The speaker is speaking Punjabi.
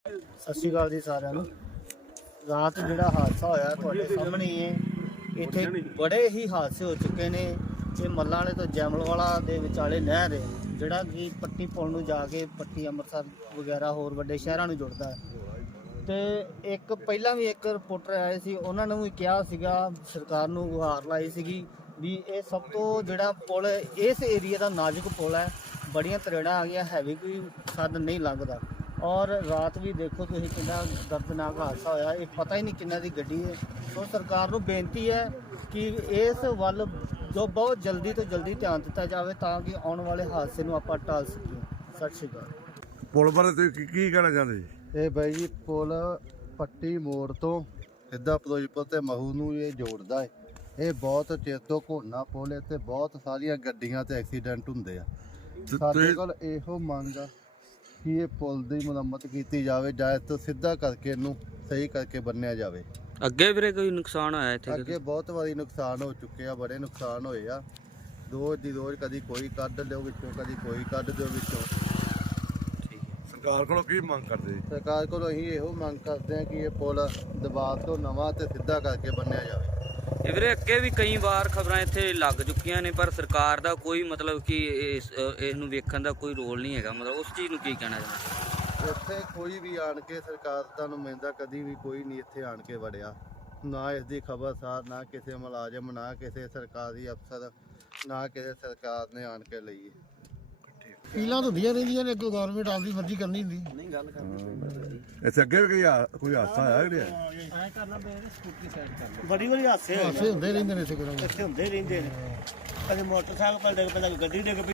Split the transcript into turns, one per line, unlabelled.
ਸਤਿ ਸ਼੍ਰੀ ਅਕਾਲ ਜੀ ਸਾਰਿਆਂ ਨੂੰ। ਰਾਤ ਜਿਹੜਾ ਹਾਦਸਾ ਹੋਇਆ ਤੁਹਾਡੇ ਸਾਹਮਣੇ ਹੀ ਹੈ। ਇੱਥੇ ਬੜੇ ਹੀ ਹਾਦਸੇ ਹੋ ਚੁੱਕੇ ਨੇ। ਇਹ ਮੱਲਾਂ ਵਾਲੇ ਤੋਂ ਜੈਮਲਵਾਲਾ ਦੇ ਵਿਚਾਲੇ ਨਹਿਰ ਹੈ, ਜਿਹੜਾ ਕਿ ਪੱਟੀ ਪੁਲ ਨੂੰ ਜਾ ਕੇ ਪੱਟੀ ਅੰਮ੍ਰਿਤਸਰ ਵਗੈਰਾ ਹੋਰ ਵੱਡੇ ਸ਼ਹਿਰਾਂ ਨੂੰ ਜੁੜਦਾ ਹੈ। ਤੇ ਇੱਕ ਪਹਿਲਾਂ ਵੀ ਇੱਕ ਰਿਪੋਰਟਰ ਆਏ ਸੀ, ਉਹਨਾਂ ਨੂੰ ਵੀ ਕਿਹਾ ਸੀਗਾ, ਸਰਕਾਰ ਨੂੰ ਗੁਹਾਰ ਲਾਈ ਸੀਗੀ ਵੀ ਇਹ ਸਭ ਤੋਂ ਜਿਹੜਾ ਪੁਲ ਇਸ ਏਰੀਆ ਦਾ ਨਾਜ਼ੁਕ ਪੁਲ ਹੈ। ਬੜੀਆਂ ਤਰੇੜਾਂ ਆ ਗਈਆਂ, ਹੈਵੀ ਕੋਈ ਸਾਧਨ ਨਹੀਂ ਲੰਘਦਾ। ਔਰ ਰਾਤ ਵੀ ਦੇਖੋ ਤੁਸੀਂ ਕਿੰਨਾ ਦਰਦਨਾਕ ਹਾਦਸਾ ਹੋਇਆ। ਇਹ ਪਤਾ ਹੀ ਨਹੀਂ ਕਿੰਨਾ ਦੀ ਗੱਡੀ ਹੈ। ਸੋ ਸਰਕਾਰ ਨੂੰ ਬੇਨਤੀ ਹੈ ਕਿ ਇਸ ਵੱਲ ਜੋ ਬਹੁਤ ਜਲਦੀ ਤੋਂ ਜਲਦੀ ਧਿਆਨ ਦਿੱਤਾ ਜਾਵੇ ਤਾਂ ਕਿ ਆਉਣ ਵਾਲੇ ਹਾਦਸੇ ਨੂੰ ਆਪਾਂ ਟਾਲ ਸਕੀਏ। ਸਤਿ ਸ਼੍ਰੀ ਅਕਾਲ।
ਪੁਲ ਬਾਰੇ ਤੁਸੀਂ ਕੀ ਕਹਿਣਾ ਚਾਹੁੰਦੇ ਜੀ?
ਇਹ ਬਾਈ ਜੀ ਪੁਲ ਪੱਟੀ ਮੋੜ ਤੋਂ ਸਿੱਧਾ ਫਿਰੋਜ਼ਪੁਰ ਤੇ ਮਹੂ ਨੂੰ ਇਹ ਜੋੜਦਾ ਹੈ। ਇਹ ਬਹੁਤ ਚਿਰ ਤੋਂ ਘੋਨਾ ਪੁਲ ਹੈ ਤੇ ਬਹੁਤ ਸਾਰੀਆਂ ਗੱਡੀਆਂ ਤੇ ਐਕਸੀਡੈਂਟ ਹੁੰਦੇ ਆ। ਸਾਡੇ ਕੋਲ ਇਹੋ ਮੰਗ ਆ ਕਿ ਇਹ ਪੁਲ ਦੀ ਮੁਰੰਮਤ ਕੀਤੀ ਜਾਵੇ ਜਾਂ ਇਸ ਤੋਂ ਸਿੱਧਾ ਕਰਕੇ ਇਹਨੂੰ ਸਹੀ ਕਰਕੇ ਬੰਨਿਆ ਜਾਵੇ।
ਅੱਗੇ ਵੀਰੇ ਕੋਈ ਨੁਕਸਾਨ ਹੋਇਆ ਇੱਥੇ?
ਅੱਗੇ ਬਹੁਤ ਵਾਰੀ ਨੁਕਸਾਨ ਹੋ ਚੁੱਕੇ ਆ, ਬੜੇ ਨੁਕਸਾਨ ਹੋਏ ਆ। ਰੋਜ਼ ਦੀ ਰੋਜ਼ ਕਦੀ ਕੋਈ ਕੱਢ ਲਿਓ ਵਿੱਚੋਂ, ਕਦੀ ਕੋਈ ਕੱਢ ਦਿਓ ਵਿੱਚੋਂ।
ਸਰਕਾਰ ਕੋਲੋਂ ਕੀ ਮੰਗ ਕਰਦੇ ਜੀ?
ਸਰਕਾਰ ਕੋਲੋਂ ਅਸੀਂ ਇਹੋ ਮੰਗ ਕਰਦੇ ਹਾਂ ਕਿ ਇਹ ਪੁਲ ਦੁਬਾਰਾ ਤੋਂ ਨਵਾਂ ਤੇ ਸਿੱਧਾ ਕਰਕੇ ਬੰਨਿਆ ਜਾਵੇ।
ਇਹ ਵੀਰੇ ਅੱਗੇ ਵੀ ਕਈ ਵਾਰ ਖਬਰਾਂ ਇੱਥੇ ਲੱਗ ਚੁੱਕੀਆਂ ਨੇ, ਪਰ ਸਰਕਾਰ ਦਾ ਕੋਈ ਮਤਲਬ ਕਿ ਇਸ ਨੂੰ ਵੇਖਣ ਦਾ ਕੋਈ ਰੋਲ ਨਹੀਂ ਹੈਗਾ। ਮਤਲਬ ਉਸ ਚੀਜ਼ ਨੂੰ ਕੀ ਕਹਿਣਾ ਚਾਹੁੰਦੇ?
ਇੱਥੇ ਕੋਈ ਵੀ ਆਣ ਕੇ ਸਰਕਾਰ ਦਾ ਨੁਮਾਇੰਦਾ ਕਦੀ ਵੀ ਕੋਈ ਨਹੀਂ ਇੱਥੇ ਆਣ ਕੇ ਵੜਿਆ। ਨਾ ਇਸ ਦੀ ਖਬਰਸਾਰ, ਨਾ ਕਿਸੇ ਮੁਲਾਜ਼ਮ, ਨਾ ਕਿਸੇ ਸਰਕਾਰੀ ਅਫਸਰ, ਨਾ ਕਿਸੇ ਸਰਕਾਰ ਨੇ ਆਣ ਕੇ ਲਈ।
ਪੀਲਾਂ ਤਾਂ ਹੁੰਦੀਆਂ ਰਹਿੰਦੀਆਂ ਨੇ, ਅੱਗੋਂ ਗਵਰਨਮੈਂਟ ਆਪਦੀ ਮਰਜ਼ੀ ਕਰਨੀ ਹੁੰਦੀ। ਨਹੀਂ ਗੱਲ
ਇੱਥੇ ਅੱਗੇ ਵੀ ਕੋਈ ਹਾਦਸਾ ਆਇਆ ਕਿ
ਐ ਕਰਨਾ ਪੈਂਦਾ, ਸਕੂਟਰੀ ਸਾਈਡ ਕਰ। ਬੜੀ ਵਾਰੀ ਹਾਦਸੇ ਹੁੰਦੇ ਰਹਿੰਦੇ ਨੇ ਇੱਥੇ ਹੁੰਦੇ ਰਹਿੰਦੇ ਨੇ। ਕਦੇ ਮੋਟਰਸਾਈਕਲ ਡਿੱਗ ਪੈਂਦਾ, ਗੱਡੀ ਡਿੱਗ